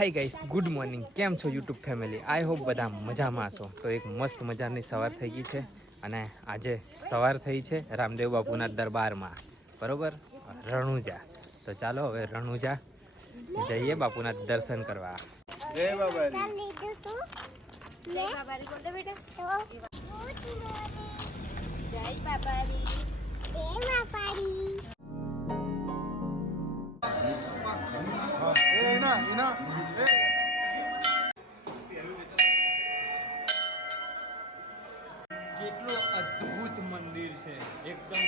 Hi guys, good morning. કેમ છો YouTube family? I hope બધા મજામાં છો. તો એક મસ્ત મજાની સવાર થઈ ગઈ છે અને આજે સવાર થઈ છે રામદેવ બાપુના દરબારમાં, બરોબર, રણુજા. તો ચાલો હવે રણુજા જઈએ બાપુના દર્શન કરવા. જય બાબારી. જય બાબારી બોલ દે બેટા. જય બાબારી. જય બાબારી. કેટલું અદ્ભુત મંદિર છે, એકદમ.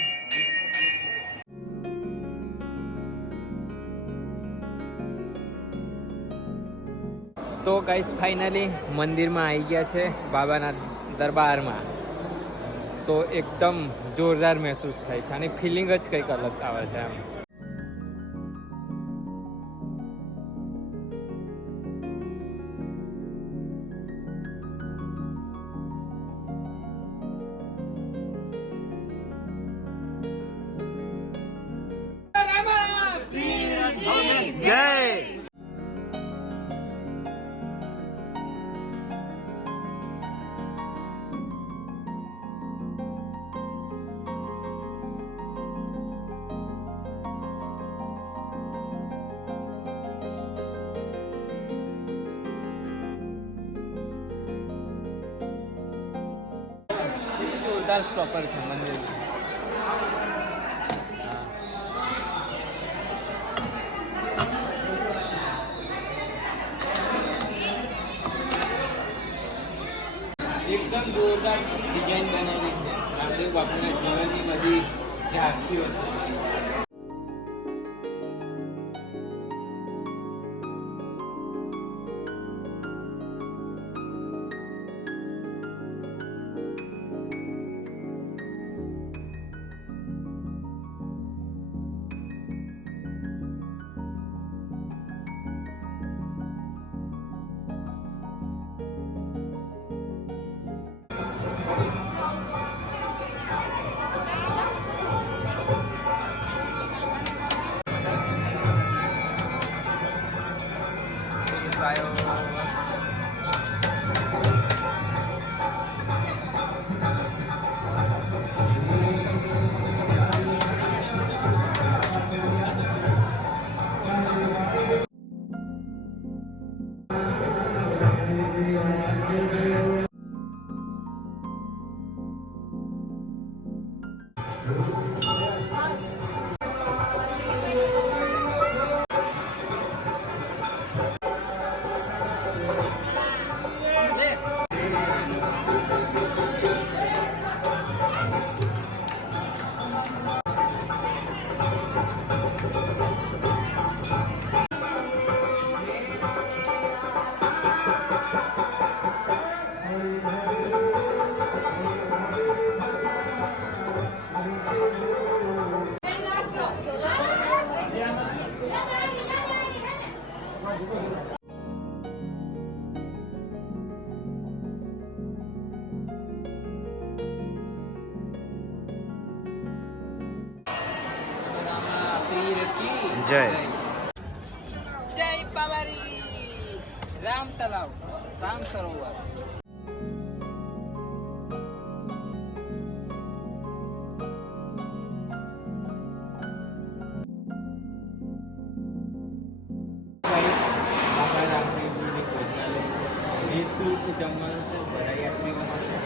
તો ગાઈસ ફાઇનલી મંદિરમાં આવી ગયા છે બાબાના દરબારમાં. તો એકદમ જોરદાર મહેસૂસ થાય છે અને ફિલિંગ જ કંઈક અલગ આવે છે એમ. જય. જોરદાર સ્ટોપર છે મંદિર. એકદમ જોરદાર ડિઝાઇન બનાવેલી છે. રામદેવ બાપુના જીવનની બધી ઝાંખીઓ છે. જય. જય બાબારી. રામ તલાવ, રામ સરોવર. બાબા રામદેવજીની ભોજનાલય છે, નિઃશુલ્ક જમવાનું છે બધા યાત્રીઓ માટે.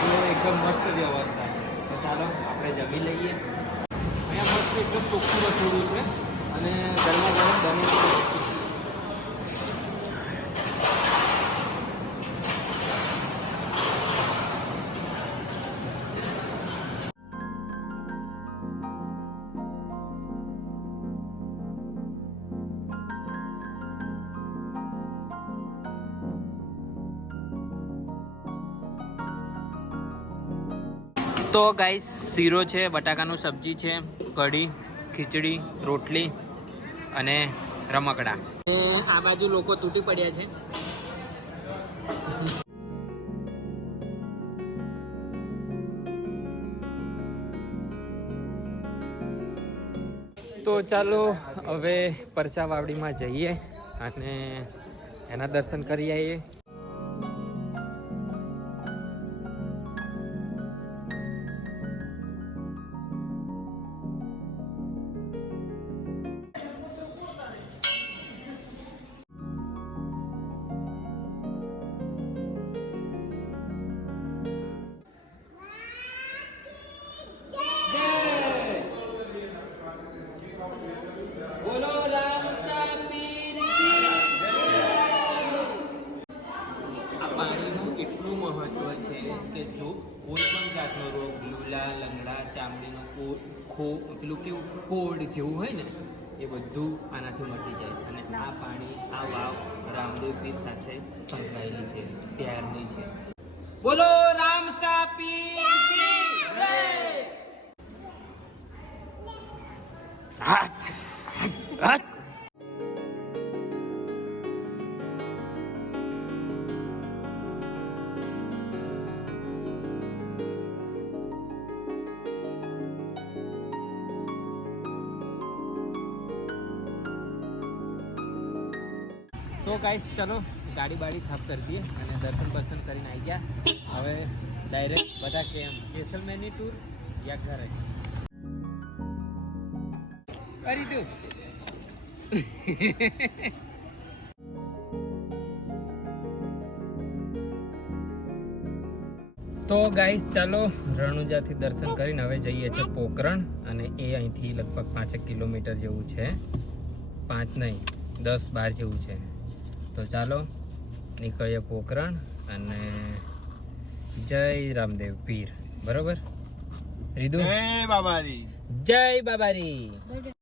તો એકદમ મસ્ત વ્યવસ્થા છે. તો ચાલો આપણે જમી લઈએ. અહીંયા મસ્ત એકદમ ચોખ્ખું રસોડું છે અને ગરમા ગરમ બનેલી વસ્તુ. તો ગાઈસ શીરો છે, બટાકાનું સબ્જી છે, કઢી, ખીચડી, રોટલી અને રમકડા. આ બાજુ લોકો તૂટી પડ્યા છે. તો ચાલો હવે પરચા વાવડીમાં જઈએ અને એના દર્શન કરી આવીએ. બોલો રામ સાપીર કી. આ પાણીનું એટલું મહત્વ છે કે જો કોઈ પણ જાતનો રોગ, લૂલા, લંગડા, ચામડીનો પેલું કેવું કોડ જેવું હોય ને એ બધું આનાથી મટી જાય. અને આ પાણી, આ વાવ રામદેવ પીર સાથે સંકળાયેલી છે, ત્યારની છે. બોલો રામ સાપીર કી જય. તો ગાઈસ ચલો ગાડી બાડી સાફ કરી દઈએ અને દર્શન બર્શન કરીને આવી ગયા. હવે ડાયરેક્ટ બધા કેમ જેસલમેરની ટૂર યા ઘરે કરી દઉં. તો ગાઈસ ચાલો રણુજાથી દર્શન કરીને હવે જઈએ છીએ પોકરણ. અને એ અહીંથી લગભગ 5 કિલોમીટર જેવું છે. 5 નહીં 10-12 જેવું છે. તો ચાલો નીકળીએ પોકરણ. અને જય રામદેવ પીર. બરોબર રીધુ? જય બાબારી. જય બાબારી.